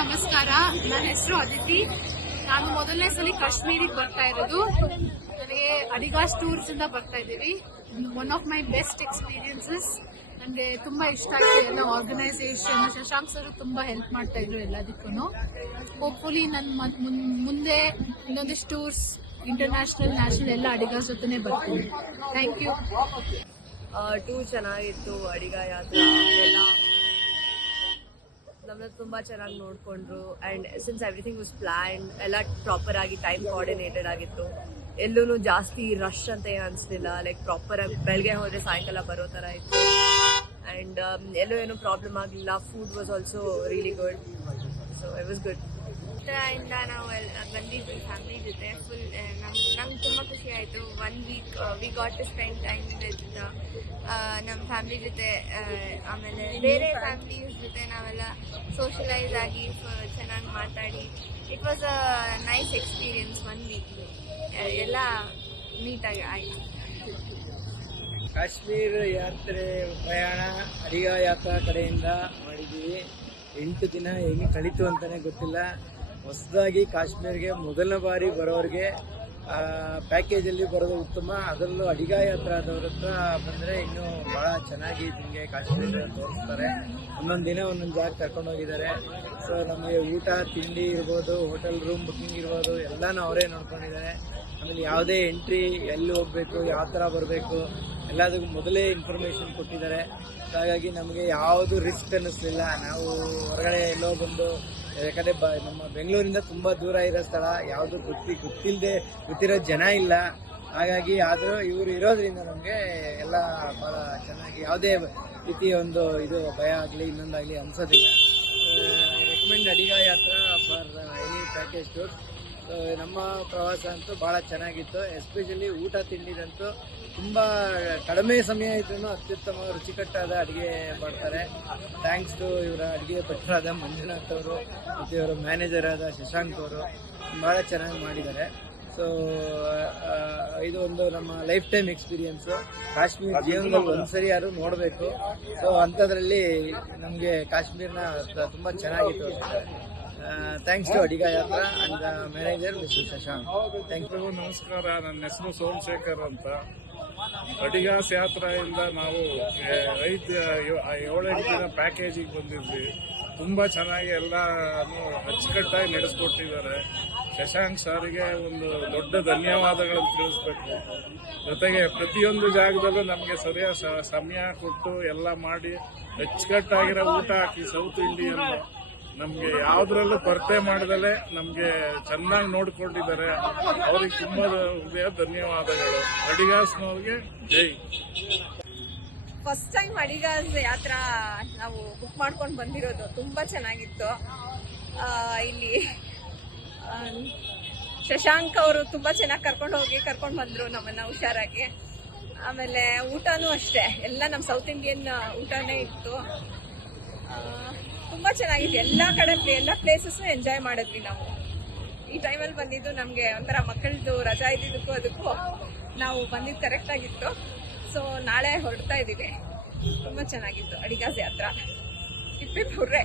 ನಮಸ್ಕಾರ. ನನ್ನ ಹೆಸರು ಅದಿತಿ. ನಾನು ಮೊದಲನೇ ಸಲ ಕಾಶ್ಮೀರಿಗೆ ಬರ್ತಾ ಇರೋದು. ನನಗೆ ಅಡಿಗಾಸ್ ಟೂರ್ಸ್ ಇಂದ ಬರ್ತಾ ಇದ್ದೀವಿ. One of my best experiences. ನನಗೆ ತುಂಬಾ ಇಷ್ಟ ಆಯ್ತು ಎಲ್ಲ ಆರ್ಗನೈಸೇಷನ್. ಶಶಾಂಕ್ ಸರ್ ತುಂಬಾ ಹೆಲ್ಪ್ ಮಾಡ್ತಾ ಇದ್ರು ಎಲ್ಲದಕ್ಕೂ. ಹೋಪ್ಫುಲಿ ನನ್ನ ಮುಂದೆ ಇನ್ನೊಂದಿಷ್ಟು ಟೂರ್ಸ್ ಇಂಟರ್ನ್ಯಾಷನಲ್ ನ್ಯಾಷನಲ್ ಎಲ್ಲ ಅಡಿಗಾಸ್ ಜೊತೆನೆ ಬರ್ತೀನಿ. Thank you. ಟೂರ್ ಚೆನ್ನಾಗಿತ್ತು. ಅಡಿಗ ಯಾತ್ರಾ ಎಲ್ಲ ನಮ್ಮನ್ನ ತುಂಬ ಚೆನ್ನಾಗಿ ನೋಡಿಕೊಂಡ್ರು. And since everything was plan, ಎಲ್ಲ ಪ್ರಾಪರ್ ಆಗಿ ಟೈಮ್ ಕೋಆರ್ಡಿನೇಟೆಡ್ ಆಗಿತ್ತು. ಎಲ್ಲೂ ಜಾಸ್ತಿ ರಶ್ ಅಂತ ಏನು ಅನಿಸ್ಲಿಲ್ಲ. ಲೈಕ್ ಪ್ರಾಪರಾಗಿ ಬೆಳಗ್ಗೆ ಹೋದರೆ ಸಾಯಂಕಾಲ ಬರೋ ಥರ ಇತ್ತು. ಆ್ಯಂಡ್ ಎಲ್ಲೂ ಏನೂ ಪ್ರಾಬ್ಲಮ್ ಆಗಲಿಲ್ಲ. Food was also really good. So it was good. ಇಂದ ನಾವು ಬಂದಿದ್ವಿ ಫ್ಯಾಮಿಲಿ ಜೊತೆ. ಫುಲ್ ನಂಗೆ ತುಂಬ ಖುಷಿ ಆಯಿತು. 1 week we got to spend time with ನಮ್ಮ ಫ್ಯಾಮಿಲಿ ಜೊತೆ. ಆಮೇಲೆ ಬೇರೆ ಫ್ಯಾಮಿಲೀಸ್ ಜೊತೆ ನಾವೆಲ್ಲ ಸೋಷಲೈಸ್ ಆಗಿ ಚೆನ್ನಾಗಿ ಮಾತಾಡಿ it was a nice experience. 1 week ಎಲ್ಲ ನೀಟಾಗಿ ಆಯಿತು. ಕಾಶ್ಮೀರ ಯಾತ್ರೆ ಪ್ರಯಾಣ ಅಡಿಗ ಯಾತ್ರಾ ಕಡೆಯಿಂದ ಮಾಡಿದ್ದೀವಿ. 8 ದಿನ ಹೆಂಗೆ ಕಳೀತು ಅಂತಲೇ ಗೊತ್ತಿಲ್ಲ. ಹೊಸದಾಗಿ ಕಾಶ್ಮೀರ್ಗೆ ಮೊದಲನೇ ಬಾರಿ ಬರೋರಿಗೆ ಪ್ಯಾಕೇಜಲ್ಲಿ ಬರೋದು ಉತ್ತಮ. ಅದರಲ್ಲೂ ಅಡಿಗ ಯಾತ್ರಾ ಆದವ್ರ ಹತ್ರ ಬಂದರೆ ಇನ್ನೂ ಭಾಳ ಚೆನ್ನಾಗಿ ನಿಮಗೆ ಕಾಶ್ಮೀರ ತೋರಿಸ್ತಾರೆ. ಒಂದೊಂದು ದಿನ ಒಂದೊಂದು ಜಾಗ ಕರ್ಕೊಂಡೋಗಿದ್ದಾರೆ. ಸೊ ನಮಗೆ ಊಟ ತಿಂಡಿ ಇರ್ಬೋದು, ಹೋಟೆಲ್ ರೂಮ್ ಬುಕ್ಕಿಂಗ್ ಇರ್ಬೋದು, ಎಲ್ಲನೂ ಅವರೇ ನೋಡ್ಕೊಂಡಿದ್ದಾರೆ. ಆಮೇಲೆ ಯಾವುದೇ ಎಂಟ್ರಿ, ಎಲ್ಲಿ ಹೋಗಬೇಕು, ಯಾವ ಥರ ಬರಬೇಕು ಎಲ್ಲದಕ್ಕೂ ಮೊದಲೇ ಇನ್ಫಾರ್ಮೇಷನ್ ಕೊಟ್ಟಿದ್ದಾರೆ. ಹಾಗಾಗಿ ನಮಗೆ ಯಾವುದು ರಿಸ್ಕ್ ಅನ್ನಿಸ್ಲಿಲ್ಲ. ನಾವು ಹೊರಗಡೆ ಎಲ್ಲೋ ಬಂದು, ಯಾಕಂದರೆ ನಮ್ಮ ಬೆಂಗಳೂರಿಂದ ತುಂಬ ದೂರ ಇರೋ ಸ್ಥಳ, ಯಾವುದು ಗೊತ್ತಿರೋ ಜನ ಇಲ್ಲ. ಹಾಗಾಗಿ ಆದರೂ ಇವರು ಇರೋದ್ರಿಂದ ನಮಗೆ ಎಲ್ಲ ಭಾಳ ಚೆನ್ನಾಗಿ ಯಾವುದೇ ರೀತಿಯ ಒಂದು ಇದು ಭಯ ಆಗಲಿ ಇನ್ನೊಂದಾಗಲಿ ಅನ್ಸೋದಿಲ್ಲ. ರೆಕಮೆಂಡ್ ಅಡಿಗ ಯಾತ್ರಾ ಫಾರ್ ಎನಿ ಪ್ಯಾಕೇಜ್ ಟೂರ್. ನಮ್ಮ ಪ್ರವಾಸ ಅಂತೂ ಭಾಳ ಚೆನ್ನಾಗಿತ್ತು. ಎಸ್ಪೆಷಲಿ ಊಟ ತಿಂಡಿದಂತೂ ತುಂಬ ಕಡಿಮೆ ಸಮಯ ಇದ್ರೂ ಅತ್ಯುತ್ತಮ ರುಚಿಕಟ್ಟಾದ ಅಡುಗೆ ಮಾಡ್ತಾರೆ. ಥ್ಯಾಂಕ್ಸ್ ಟು ಇವರ ಅಡುಗೆ ಭಟ್ರಾದ ಮಂಜುನಾಥ್ ಅವರು ಮತ್ತು ಇವರ ಮ್ಯಾನೇಜರ್ ಆದ ಶಶಾಂಕ್ ಅವರು ಭಾಳ ಚೆನ್ನಾಗಿ ಮಾಡಿದ್ದಾರೆ. ಸೊ ಇದು ಒಂದು ನಮ್ಮ ಲೈಫ್ ಟೈಮ್ ಎಕ್ಸ್ಪೀರಿಯನ್ಸು. ಕಾಶ್ಮೀರ ಜೀವನದಲ್ಲಿ ಒಂದ್ಸರಿ ಯಾರು ನೋಡಬೇಕು. ಸೊ ಅಂಥದ್ರಲ್ಲಿ ನಮಗೆ ಕಾಶ್ಮೀರನ ತುಂಬ ಚೆನ್ನಾಗಿತ್ತು. Thanks to Adiga Yatra and manager mister Shashank. Thank you. ನಮಸ್ಕಾರ. ನನ್ನ ಹೆಸರು ಸೋಮಶೇಖರ್ ಅಂತ. ಅಡಿಗಾಸ್ ಯಾತ್ರೆಯಿಂದ ನಾವು 7-8 ದಿನ ಪ್ಯಾಕೇಜಿಗೆ ಬಂದಿದ್ವಿ. ತುಂಬ ಚೆನ್ನಾಗಿ ಎಲ್ಲನೂ ಅಚ್ಚುಕಟ್ಟಾಗಿ ನಡೆಸ್ಕೊಟ್ಟಿದ್ದಾರೆ. ಶಶಾಂಕ್ ಸಾರಿಗೆ ಒಂದು ದೊಡ್ಡ ಧನ್ಯವಾದಗಳನ್ನು ತಿಳಿಸ್ಬೇಕು. ಜೊತೆಗೆ ಪ್ರತಿಯೊಂದು ಜಾಗದಲ್ಲೂ ನಮಗೆ ಸರಿಯಾದ ಸಮಯ ಕೊಟ್ಟು ಎಲ್ಲ ಮಾಡಿ ಅಚ್ಚುಕಟ್ಟಾಗಿರೋ ಊಟ ಹಾಕಿ ಸೌತ್ ಇಂಡಿಯನ್ ನಮಗೆ ಯಾವುದ್ರಲ್ಲೂ ಕೊರತೆ ಮಾಡದಲ್ಲೇ ನಮಗೆ ಚೆನ್ನಾಗಿ ನೋಡ್ಕೊಂಡಿದ್ದಾರೆ. ಅವ್ರಿಗೆ ತುಂಬ ಹೃದಯ ಧನ್ಯವಾದಗಳು. ಅಡಿಗಾಸ್ನವ್ರಿಗೆ ಜೈ. ಫಸ್ಟ್ ಟೈಮ್ ಅಡಿಗಾಸ್ ಯಾತ್ರಾ ನಾವು ಬುಕ್ ಮಾಡ್ಕೊಂಡು ಬಂದಿರೋದು. ತುಂಬ ಚೆನ್ನಾಗಿತ್ತು. ಇಲ್ಲಿ ಶಶಾಂಕ್ ಅವರು ತುಂಬ ಚೆನ್ನಾಗಿ ಕರ್ಕೊಂಡು ಬಂದರು ನಮ್ಮನ್ನು ಹುಷಾರಾಗಿ. ಆಮೇಲೆ ಊಟನೂ ಅಷ್ಟೇ, ಎಲ್ಲ ನಮ್ಮ ಸೌತ್ ಇಂಡಿಯನ್ ಊಟನೇ ಇತ್ತು. ತುಂಬ ಚೆನ್ನಾಗಿತ್ತು. ಎಲ್ಲ ಪ್ಲೇಸಸ್ಸು ಎಂಜಾಯ್ ಮಾಡಿದ್ವಿ ನಾವು. ಈ ಟೈಮಲ್ಲಿ ಬಂದಿದ್ದು ನಮಗೆ ಒಂಥರ ಮಕ್ಕಳದ್ದು ರಜಾ ಇದ್ದಿದ್ದಕ್ಕೂ ಅದಕ್ಕೂ ನಾವು ಬಂದಿದ್ದು ಕರೆಕ್ಟಾಗಿತ್ತು. ಸೊ ನಾಳೆ ಹೊರಡ್ತಾ ಇದ್ದೀವಿ. ತುಂಬ ಚೆನ್ನಾಗಿತ್ತು ಅಡಿಗಾಸ್ ಯಾತ್ರಾ. ಇಪ್ಪಿ ಹುರ್ರೆ.